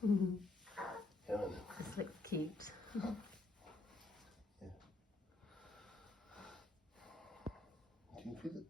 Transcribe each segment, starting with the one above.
Helen. This looks cute. Yeah. Can you feel it?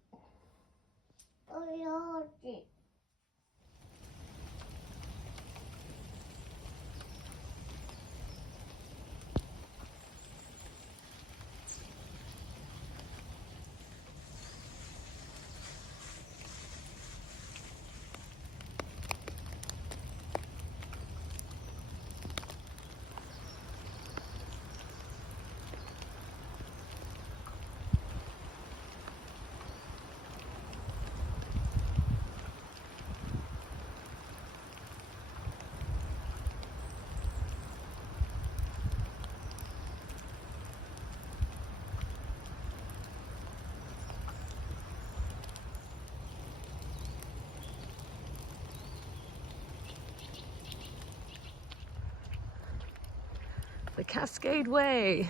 The Cascade Way.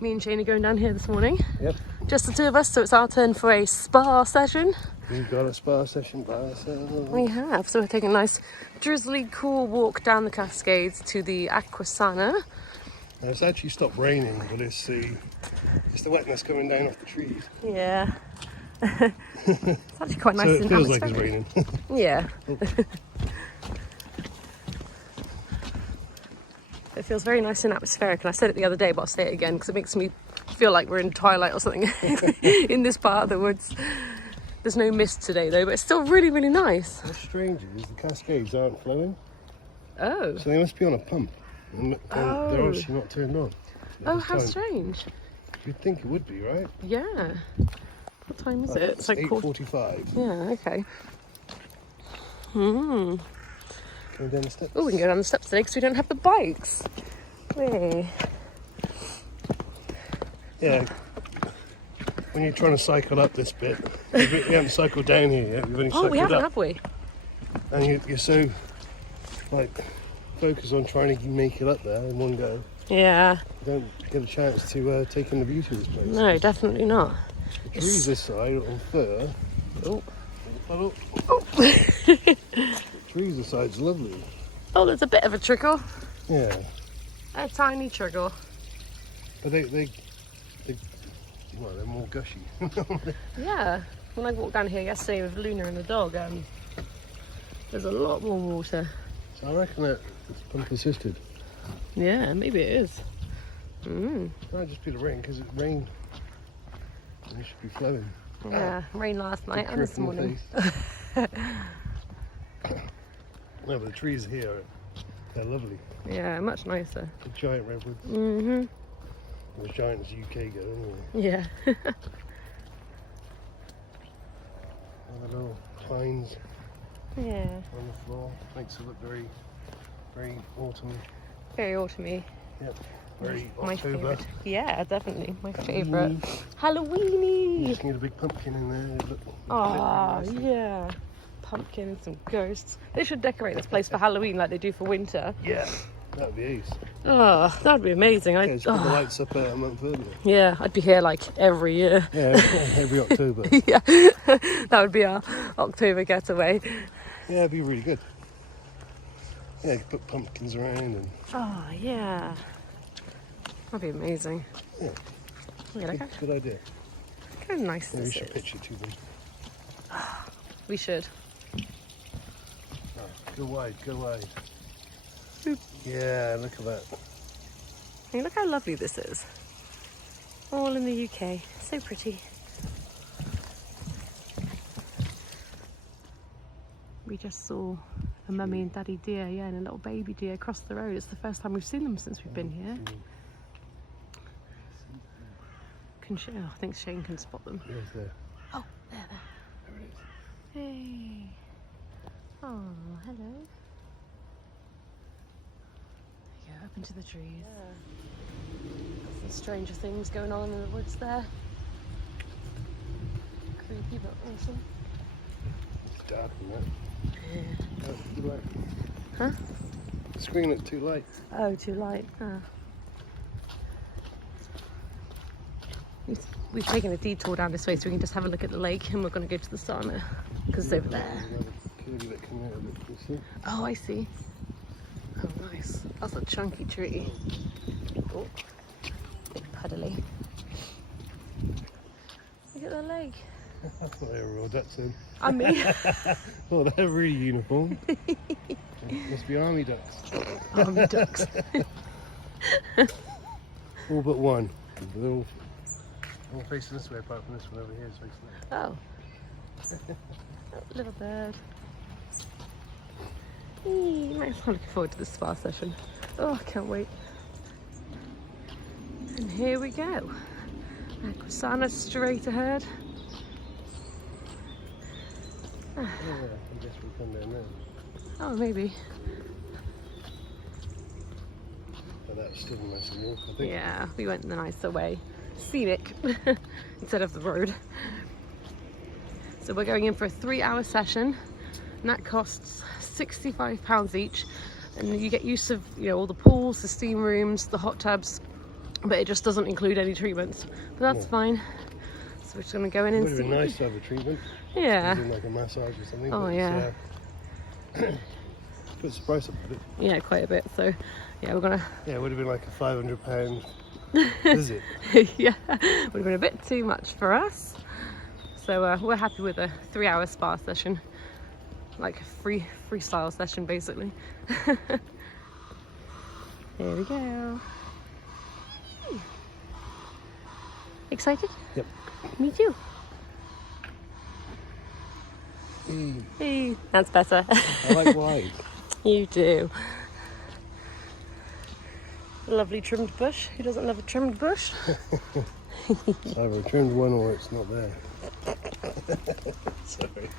Me and Shane are going down here this morning. Yep. Just the two of us, so it's our turn for a spa session. We've got a spa session by ourselves. We have, so we're taking a nice drizzly, cool walk down the Cascades to the Aqua Sana. Now, it's actually stopped raining, but it's the wetness coming down off the trees. Yeah. It's actually quite nice. So it feels like it's atmospheric. raining. Yeah. It feels very nice and atmospheric, and I said it the other day, but I'll say it again because it makes me feel like we're in twilight or something in this part of the woods. There's no mist today though, but it's still really, really nice. What's strange is the cascades aren't flowing, Oh. so they must be on a pump, and they're obviously not turned on. Oh, how strange. You'd think it would be, right? Yeah. What time is it? It's like 8:45. Yeah, okay. Hmm. Going down the steps. Oh, we can go down the steps today because we don't have the bikes. Whee. Yeah. When you're trying to cycle up this bit, we haven't cycled down here yet. We've only cycled We haven't, up, have we? and you're so like focused on trying to make it up there in one go. Yeah. You don't get a chance to take in the beauty of this place. No, definitely not. The trees this side on fur. Oh, oh. Trees this side's lovely. Oh, there's a bit of a trickle. Yeah, A tiny trickle. but they're more gushy. Yeah. When I walked down here yesterday with Luna and the dog, there's a lot more water. So I reckon that it's pump assisted. Yeah, maybe it is. Mm. It might just be the rain, because it rained. And it should be flowing. Yeah, rain last night and Grip this in the morning. face. No, but the trees here, they're lovely. Yeah, much nicer. The giant redwoods. Mm-hmm. As giant as UK go, anyway. Yeah. And the little pines Yeah. on the floor makes it look very, very autumn. Very autumny. Yep. Very My October. favourite. Yeah, definitely. My favourite. You Halloweeny! just need a big pumpkin in there. It'd look Oh, really nice. yeah. Pumpkin and some ghosts. They should decorate this place for Halloween like they do for winter. Yeah, that'd be ace. Oh, that would be amazing. Yeah, just put the lights up a month earlier. Yeah, I'd be here like every year. Yeah, every October. Yeah, that would be our October getaway. Yeah, it'd be really good. Yeah, you could put pumpkins around and Oh, yeah. That'd be amazing. yeah, Yeah, look good idea. how nice Yeah, we this should is. pitch it to them. We should. Oh, go wide, go wide. Boop. Yeah, look at that. Hey, look how lovely this is. All in the UK. So pretty. We just saw a mummy and daddy deer, yeah, and a little baby deer across the road. It's the first time we've seen them since we've been here. I think Shane can spot them. There's there. Oh, there. There it is. Hey. Oh, hello. There you go, up into the trees. Some stranger things going on in the woods there. Creepy but awesome. It's dark in that. Yeah. Oh, too light. Huh? The screen looks too light. Oh, too light. Ah. We've taken a detour down this way so we can just have a look at the lake, and we're going to go to the sauna because it's over there. Curly bit coming out of it, you see? Oh, I see. Oh, nice. That's a chunky tree. Oh, bit puddly. Look at the leg. They're raw ducks in. And me. Oh, they're really uniform. Must be army ducks. Army ducks. All but one. They're all facing this way, apart from this one over here is facing that. Oh. Oh, little bird. I'm looking forward to the spa session. Oh, I can't wait. And here we go. Aqua Sana straight ahead. Yeah, I guess we'll come down there. Oh, maybe. But that's still a nice walk, I think. Yeah, we went the nicer way. Scenic instead of the road. So we're going in for a 3-hour session, and that costs £65 each. And you get use of, you know, all the pools, the steam rooms, the hot tubs, but it just doesn't include any treatments. But that's fine. So we're just going to go in and It would have see. been nice to have a treatment. Yeah. Doing like a massage or something. Oh, but yeah. Puts the price up a bit. Yeah, quite a bit. So yeah, we're gonna. Yeah, it would have been like a £500 visit. Yeah, would have been a bit too much for us. So we're happy with a 3-hour spa session, like a freestyle session basically. Here we go. Excited? Yep. Me too. Mm, Hey, that's better. I like wide. You do. Lovely trimmed bush. Who doesn't love a trimmed bush? It's either a trimmed one or it's not there. Sorry.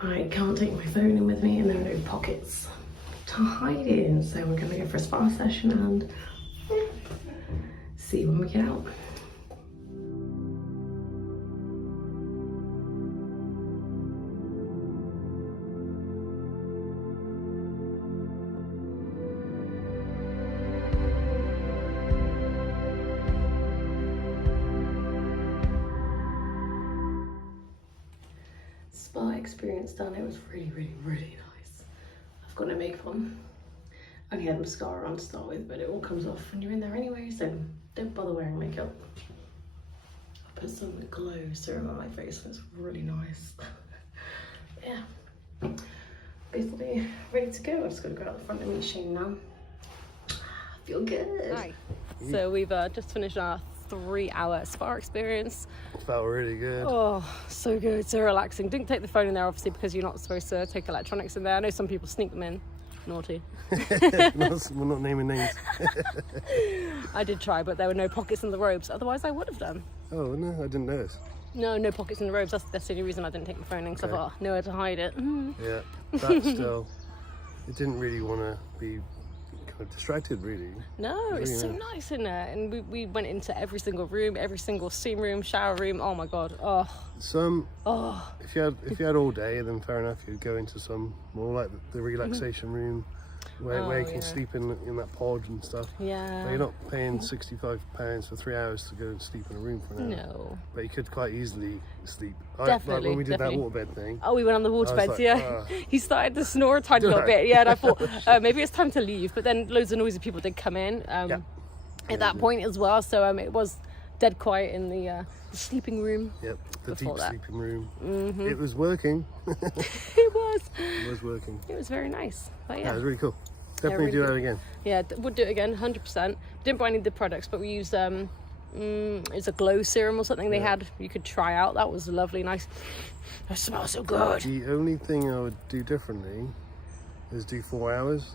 I can't take my phone in with me and there are no pockets to hide in, so we're going to go for a spa session and see when we get out. Spa experience done. It was really nice. I've got no makeup on. I only had mascara on to start with, but it all comes off when you're in there anyway, so don't bother wearing makeup. I put some glow serum on my face and it's really nice. Yeah, basically ready to go. I've just got to go out the front and meet Shane now. Feel good. Hi. So we've just finished our 3-hour spa experience. Felt really good. Oh, so good, so relaxing. Didn't take the phone in there obviously because you're not supposed to take electronics in there. I know some people sneak them in. Naughty. We're not naming names. I did try, but there were no pockets in the robes. Otherwise I would have done. Oh no, I didn't notice. No pockets in the robes. That's the only reason I didn't take my phone in, because I thought, oh, nowhere to hide it. Yeah, but still, it didn't really want to be kind of distracted, really. No, it's so nice in there. And we went into every single room, every single steam room, shower room. Oh my god. If you had all day, then fair enough, you'd go into some more like the relaxation room where you can sleep in that pod and stuff. Yeah. But you're not paying £65 for 3 hours to go and sleep in a room for an hour. No. But you could quite easily sleep. Definitely. Like when we did Definitely. that waterbed thing. Oh, we went on the waterbeds, like, yeah. He started to snore a tiny little bit, yeah, and I thought maybe it's time to leave. But then loads of noisy people did come in at that point as well. So it was dead quiet in the sleeping room. Yep, the deep that. sleeping room. It was working. It was. It was working. It was very nice. But Yeah, it was really cool. Definitely really do that good. again. Yeah, would do it again, 100%. Didn't buy any of the products, but we used it's a glow serum or something they had. You could try out. That was lovely, nice. It smells so good. The only thing I would do differently is do 4 hours.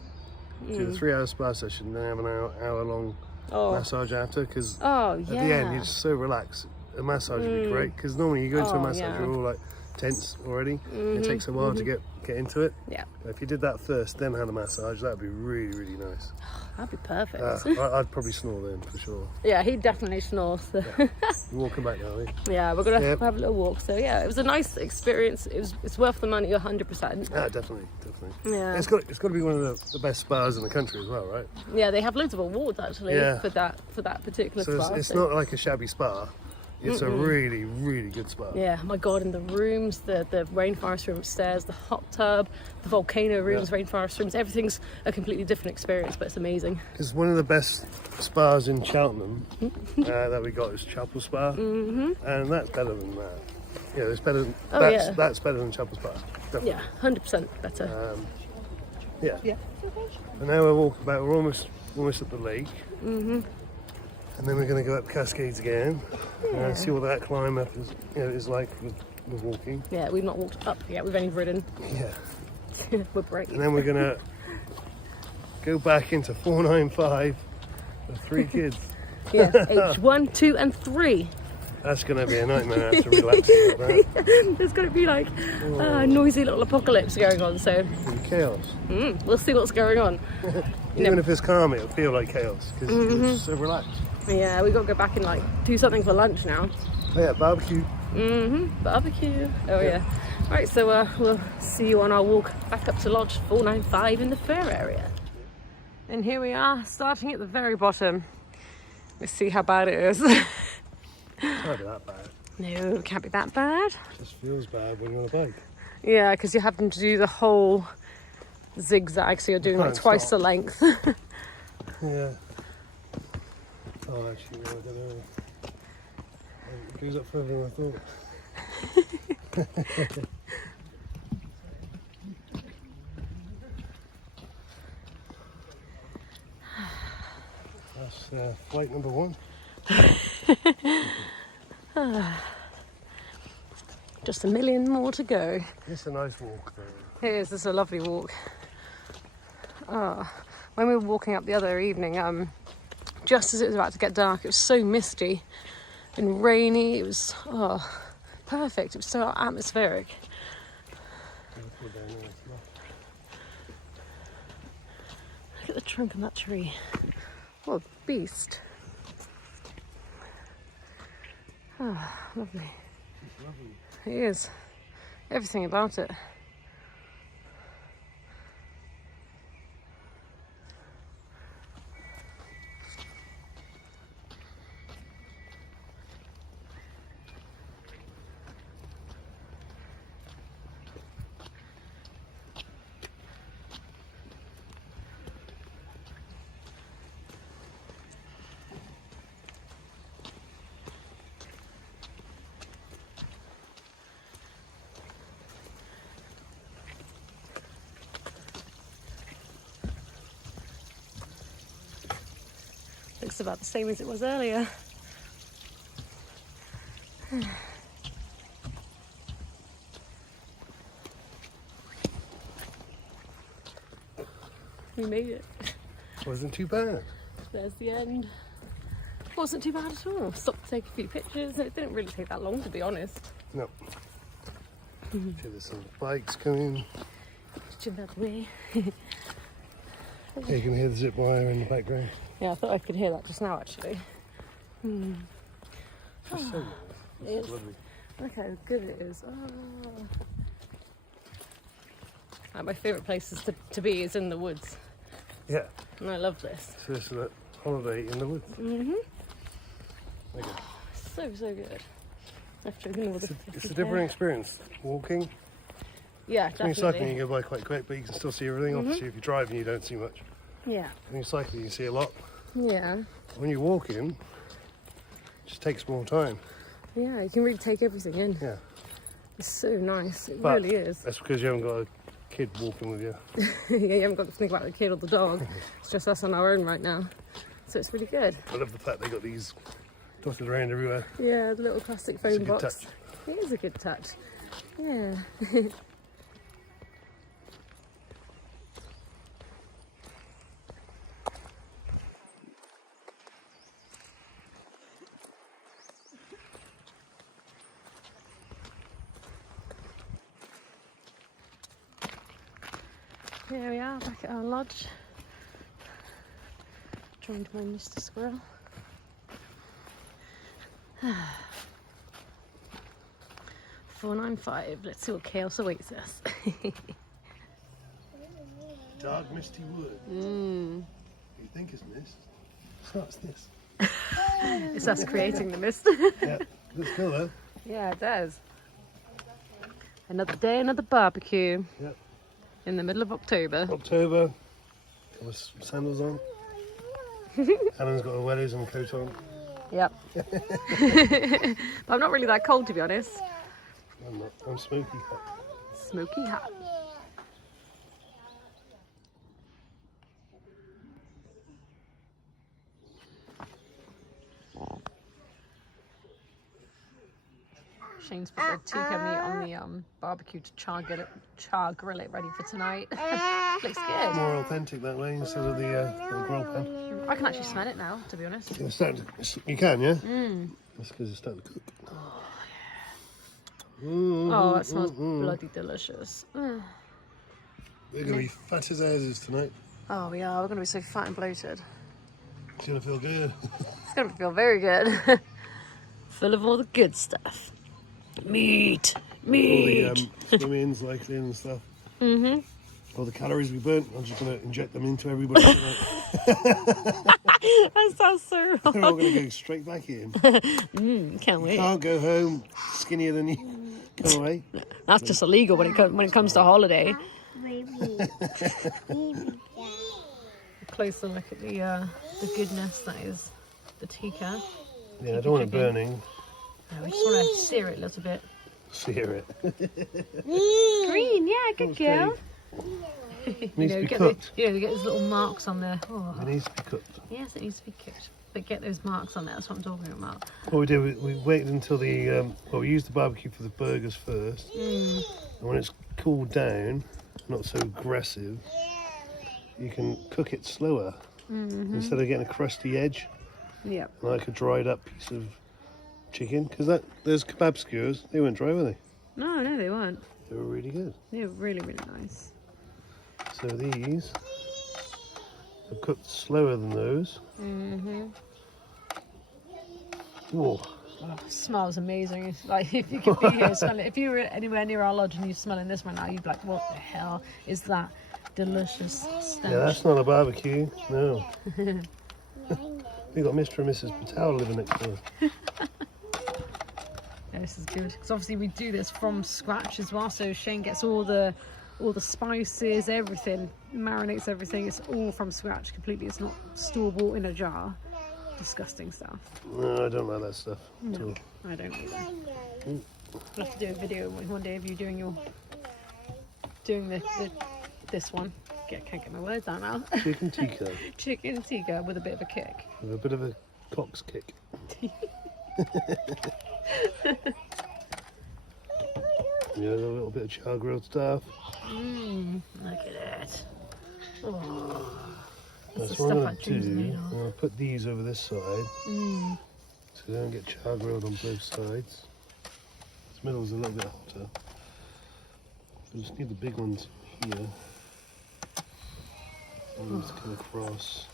Do the 3-hour spa session, then have an hour-long massage after. Because at the end, you're just so relaxed. A massage would be great. Because normally you go into a massage, you're all like tense already. It takes a while to get into it. Yeah. If you did that first, then had a massage, that'd be really nice. That'd be perfect. I'd probably snore then for sure. Yeah, he definitely snores. So. We're walking back now, Yeah, we're gonna have a little walk. So yeah, it was a nice experience. It's worth the money, 100%. Yeah, definitely. Yeah. It's got to be one of the best spas in the country as well, right? Yeah, they have loads of awards actually for that particular spa. It's not like a shabby spa. It's a really, really good spa. Yeah, my God, and the rooms, the rainforest room upstairs, the hot tub, the volcano rooms, rainforest rooms, everything's a completely different experience, but it's amazing. Because one of the best spas in Cheltenham that we got is Chapel Spa, and that's better than that. Yeah, it's better. That's better than Chapel Spa. Definitely. Yeah, 100% better. Yeah. And now we're walking back. We're almost at the lake. And then we're going to go up Cascades again. See what that climb up is like with walking. Yeah, we've not walked up yet. We've only ridden. Yeah. We're breaking. And then we're going to go back into 495 with 3 kids. Yeah, age 1, 2, and 3. That's going to be a nightmare after relaxing like that. There's going to be like a noisy little apocalypse going on, so... And chaos. We'll see what's going on. Even if it's calm, it'll feel like chaos because it's so relaxed. Yeah, we've got to go back and like do something for lunch now. Oh, yeah, barbecue. Barbecue. Oh yeah. Right, so we'll see you on our walk back up to Lodge 495 in the Fur area. And here we are, starting at the very bottom. Let's see how bad it is. Can't be that bad. No, it can't be that bad. It just feels bad when you're on a bike. Yeah, because you're having to do the whole zigzag, so you're doing like twice the length. Yeah. Oh, actually, no, I don't know. It goes up further than I thought. That's flight number 1. Just a million more to go. It's a nice walk though. It is, it's a lovely walk. When we were walking up the other evening, just as it was about to get dark, it was so misty and rainy. It was perfect. It was so atmospheric. Look at the trunk of that tree. What a beast. Lovely. It's lovely. It is. Everything about it. Looks about the same as it was earlier. We made it. Wasn't too bad. There's the end. Wasn't too bad at all. Stopped to take a few pictures. It didn't really take that long, to be honest. No. There's some bikes coming. Jump out the way. Yeah, you can hear the zip wire in the background. Yeah, I thought I could hear that just now, actually. It's so nice. It's lovely. Look how good it is. My favourite places to be is in the woods. Yeah. And I love this. So this is a holiday in the woods. Okay. So good. It's a different experience. Walking. Yeah, When you're definitely. cycling, you go by quite quick, but you can still see everything. Obviously, if you're driving, you don't see much. Yeah. When you're cycling, you see a lot. Yeah. When you're walking, it just takes more time. Yeah, you can really take everything in. Yeah. It's so nice. It But really is. that's because you haven't got a kid walking with you. Yeah, you haven't got to think about the kid or the dog. It's just us on our own right now. So it's really good. I love the fact they got these dotted around everywhere. Yeah, the little plastic phone It's a good box. touch. It is a good touch. Yeah. Here we are, back at our lodge. Trying to mind Mr. Squirrel. 495. Let's see what chaos awaits us. Dark, misty wood. You think it's mist? So it's this. It's us creating the mist. Yeah. Looks cool though. Yeah, it does. Another day, another barbecue. Yep. In the middle of October. October. With sandals on. Helen's got her wellies and coat on. Yep. But I'm not really that cold, to be honest. I'm not. I'm smoky hot. Smoky hot. Shane's put the tikka meat on the barbecue to char grill it ready for tonight. Looks good. More authentic that way instead of the grill pan. I can actually smell it now, to be honest. It's starting to, you can, yeah? That's because it's starting to cook. Oh, that smells bloody delicious. We're going to be fat as houses tonight. Oh, we are. We're going to be so fat and bloated. It's going to feel good. It's going to feel very good. Full of all the good stuff. Meat. All the swim-ins, likely, and stuff. All the calories we burnt, I'm just going to inject them into everybody tonight. That sounds so wrong. They're all going to go straight back in. Can't wait. You can't go home skinnier than you come away. That's just illegal when it comes to holiday. Closer look at the goodness that is the tikka. Yeah, I don't want it burning. No, we just want to sear it a little bit. Sear it. Green, yeah, good girl. It needs to be cooked. You get those little marks on there. Oh. It needs to be cooked. Yes, it needs to be cooked. But get those marks on there, that's what I'm talking about. What we do, we waited until the, we used the barbecue for the burgers first. And when it's cooled down, not so aggressive, you can cook it slower. Instead of getting a crusty edge. Yeah. Like a dried up piece of chicken. Because those kebab skewers, they weren't dry, were they? No, they weren't. They were really good. They were really, really nice. So these are cooked slower than those. Whoa. Oh, it smells amazing. It's like if you could be here smelling, if you were anywhere near our lodge and you're smelling this right now, you'd be like, what the hell is that delicious stench? Yeah, that's not a barbecue, no. We've got Mr. and Mrs. Patel living next door. Yeah, this is good because obviously we do this from scratch as well. So Shane gets all the spices, everything, marinates everything. It's all from scratch completely. It's not store-bought in a jar. Disgusting stuff. No, I don't like that stuff at all. I don't either. We'll have to do a video one day of you doing this one. Can't get my words out now. Chicken tikka. Chicken tikka with a bit of a kick. With a bit of a cock's kick. Yeah, a little bit of char grilled stuff. Look at it. Oh, that's what I'm going to do. I'm going to put these over this side. So they don't get char grilled on both sides. This middle's a little bit hotter. I just need the big ones here. And these to come across.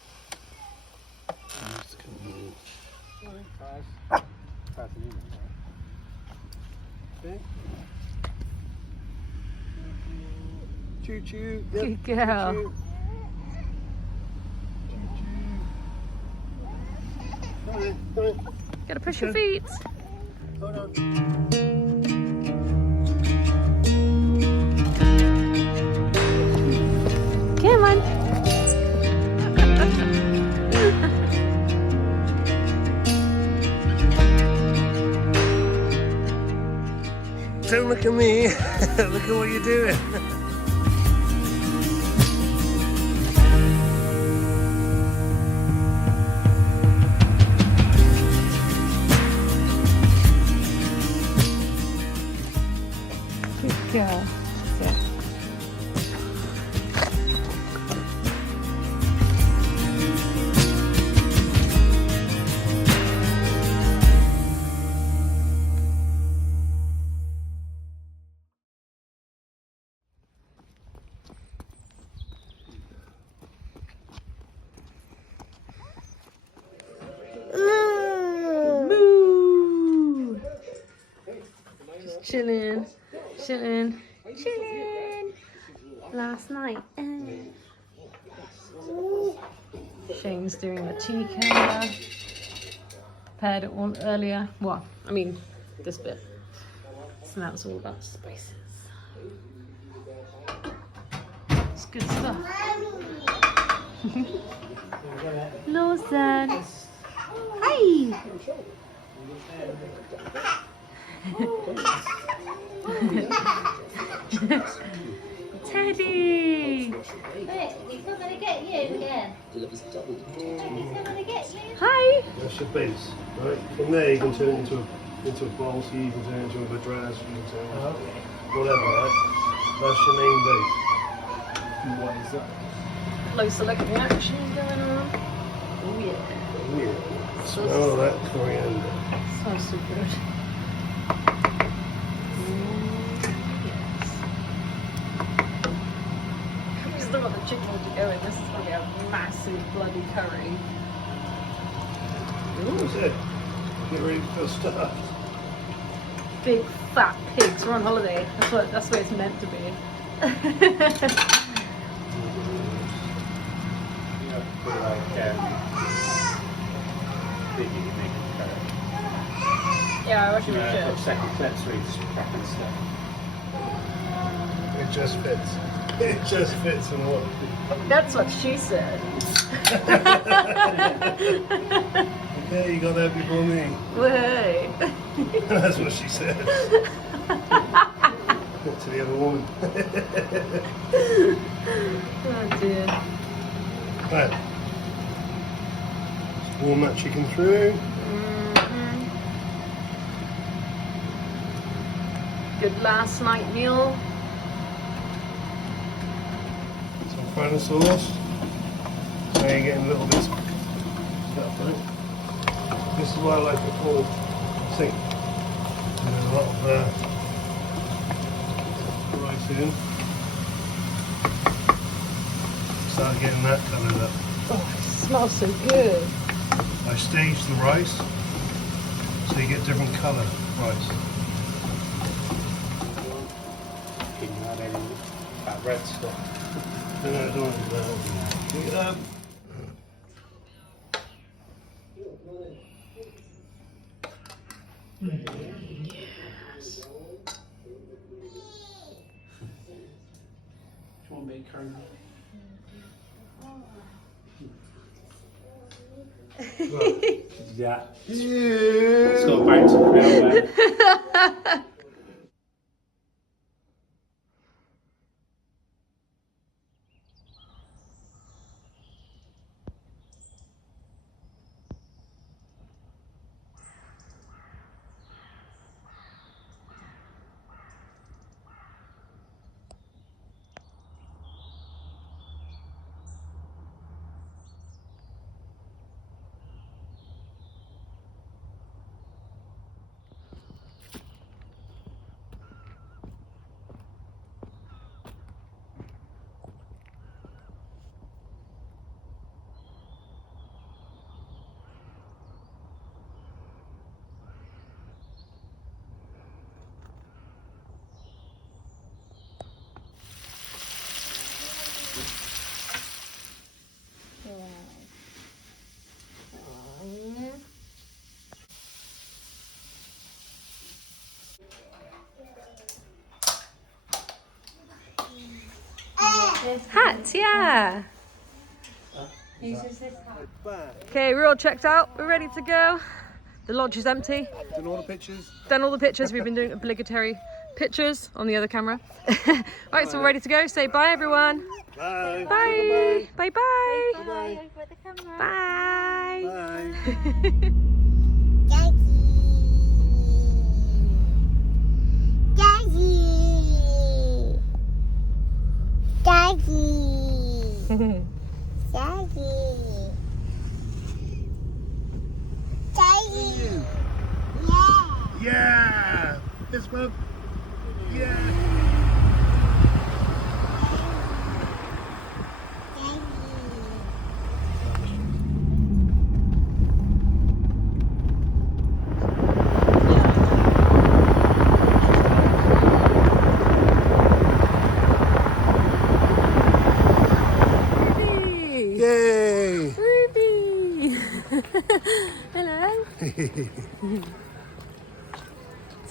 And these to come here. Okay. Choo choo. Yep. Good girl. Choo. Come on, come on. Gotta push your feet. Hold on. Come on. Don't look at me. Look at what you're doing. Good girl. Yeah. Moo! Just chilling. Last night. Shane's doing the tikka. prepared it all earlier. Well, I mean, this bit. So now it's all about spices. It's good stuff. Lawson. Hi. Teddy. Wait, he's not going to get you again. He's not going to get you. Hi. That's your base, right? From there you can turn it into a bolsy, you can turn it into a madras, you can turn it into whatever, right? That's your main base. What is that? Low select reaction going on. Oh yeah. Yeah. Smell that coriander. Smells so good. We've still got the chicken to go in. This is going to be a massive bloody curry. That's it. Get ready for stuff. Big fat pigs. We're on holiday. That's what it's meant to be. Put like big you make it better. Yeah, I reckon we should. Second clips where you just crack and stuff. It just fits. It just fits in what? That's what she said. Okay, you got that before me. Way. That's what she said. To the other woman. Oh dear. Right. Just warm that chicken through. Good last night meal. Some final sauce. Now you're getting little bits of stuff, right? This is why I like the full sink. And there's a lot of rice in. Start getting that coloured up. Oh, it smells so good. I stage the rice so you get different colour rice. Can you add any that red stuff? No, I don't want to do that. Pick it up. Yes. Do you want me to carry that? Yeah. Let's go back to the middle then. Hat, yeah. Okay, we're all checked out. We're ready to go. The lodge is empty. Done all the pictures? Done all the pictures. We've been doing obligatory pictures on the other camera. Right, so we're ready to go. Say bye, everyone. Bye. Bye. Bye. Bye. Bye. For the camera. Bye. Bye. Daddy. Daddy. Daddy. Yeah. Yeah. This one. Yeah. Ruby. Yay. Ruby. Hello. So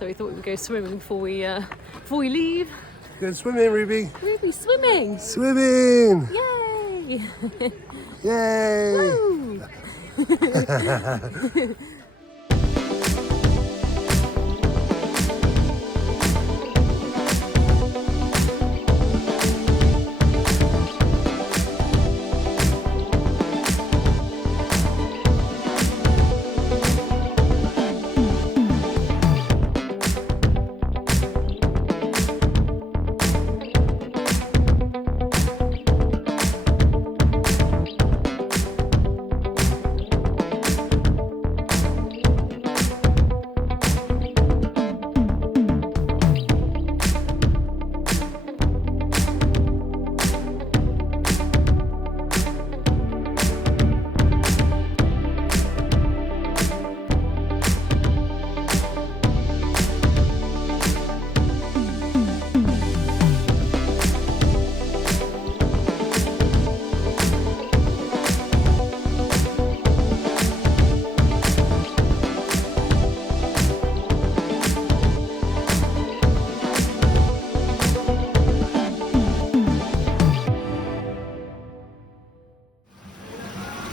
we thought we would go swimming before we leave. Go swimming, Ruby. Ruby, swimming! Swimming! Yay! Yay! Woo!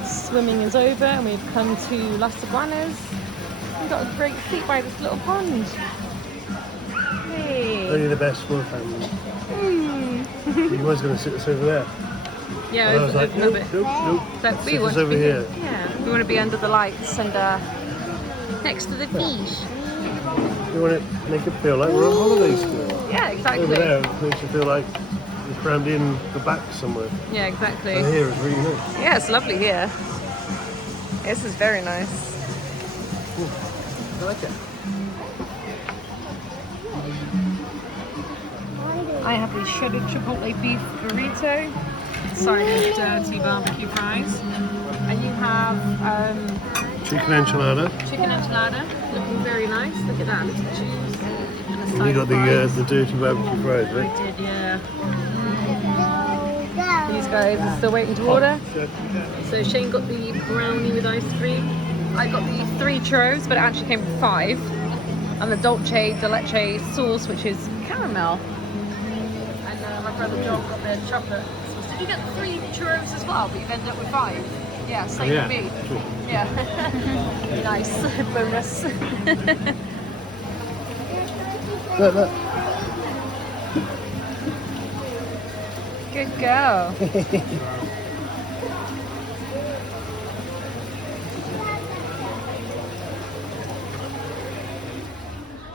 Swimming is over and we've come to Las Iguanas. We've got a great seat by this little pond. Hey. Only the best for family. He was going to sit us over there. Yeah, and I was like, open a nope, bit. nope. So we Sit want us to over be here. Yeah, we want to be under the lights and next to the beach. We want to make it feel like we're on holiday still. Yeah, exactly. Over there, it makes you feel like you're crammed in the back somewhere. Yeah, exactly. And here is really nice. Yeah, it's lovely here. This is very nice. I like it. I have the shredded chipotle beef burrito, side with dirty barbecue fries, and you have Chicken enchilada. chicken enchilada, looking very nice. Look at that, little cheese. And a And side you got of fries. the dirty barbecue fries, I right? did, yeah. These guys are still waiting to order. So Shane got the brownie with ice cream. I got the 3 churros, but it actually came with 5. And the dolce de leche sauce, which is caramel. And my brother John got the chocolate sauce. Did you get 3 churros as well, but you ended up with 5? Yeah, same Yeah, with me. sure. Yeah. Nice. Bonus. Look. Good girl.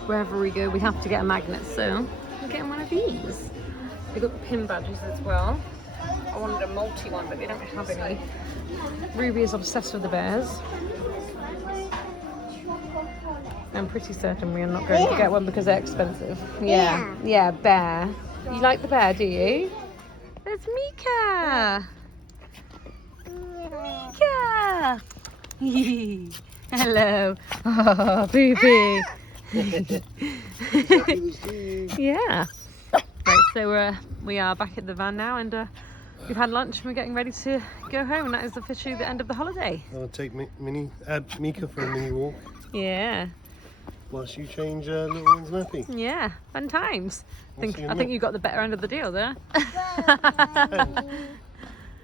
Wherever we go, we have to get a magnet, so we're getting one of these. They got the pin badges as well. I wanted a multi one, but they don't have any. Ruby is obsessed with the bears. I'm pretty certain we are not going to get one because they're expensive. Yeah, bear. You like the bear, do you? There's Mika! Mika! Hello! Oh, boo-boo! Yeah. Right, so we are back at the van now and we've had lunch and we're getting ready to go home, and that is officially the end of the holiday. I'll take add Mika for a mini walk Yeah. whilst you change little one's nappy. Yeah, fun times. I think you got the better end of the deal there.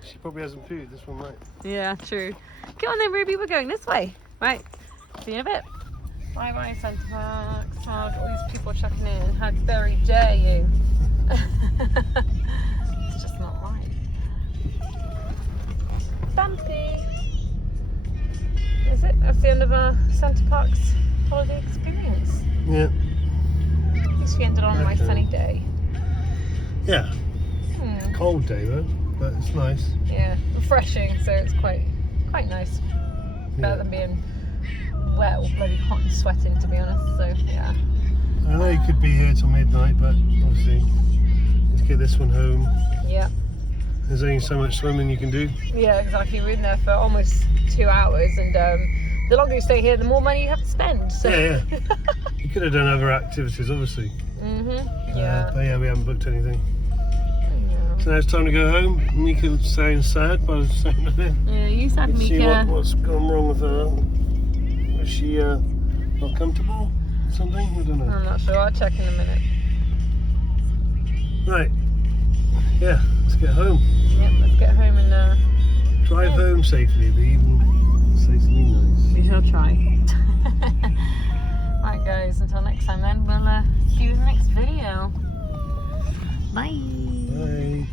She probably hasn't pooed, this one might. Yeah, true. Come on then, Ruby, we're going this way. Right, see you in a bit. Bye bye, Centre Parcs. Oh, all these people checking in. How very dare you? It's just not right. Bumpy. Is it? That's the end of our Centre Parcs holiday experience. Yeah. At least we ended on a nice sunny day. Yeah. Cold day though, but it's nice. Yeah, refreshing, so it's quite nice. Better than being wet or bloody hot and sweating, to be honest. So yeah. I know you could be here till midnight, but obviously let's get this one home. Yeah. There's only so much swimming you can do. Yeah, exactly. We're in there for almost 2 hours, and the longer you stay here, the more money you have to spend. So. Yeah. You could have done other activities, obviously. Yeah. But yeah, we haven't booked anything. So now it's time to go home. Mika sounds sad by the sound of it. Yeah, you sad, See Mika. what's gone wrong with her. Is she not comfortable? Something? I don't know. I'm not sure. I'll check in a minute. Right. Yeah, let's get home. Yep, let's get home and drive home safely. They even say something nice. We shall try. Right, guys. Until next time, then we'll see you in the next video. Bye. Bye.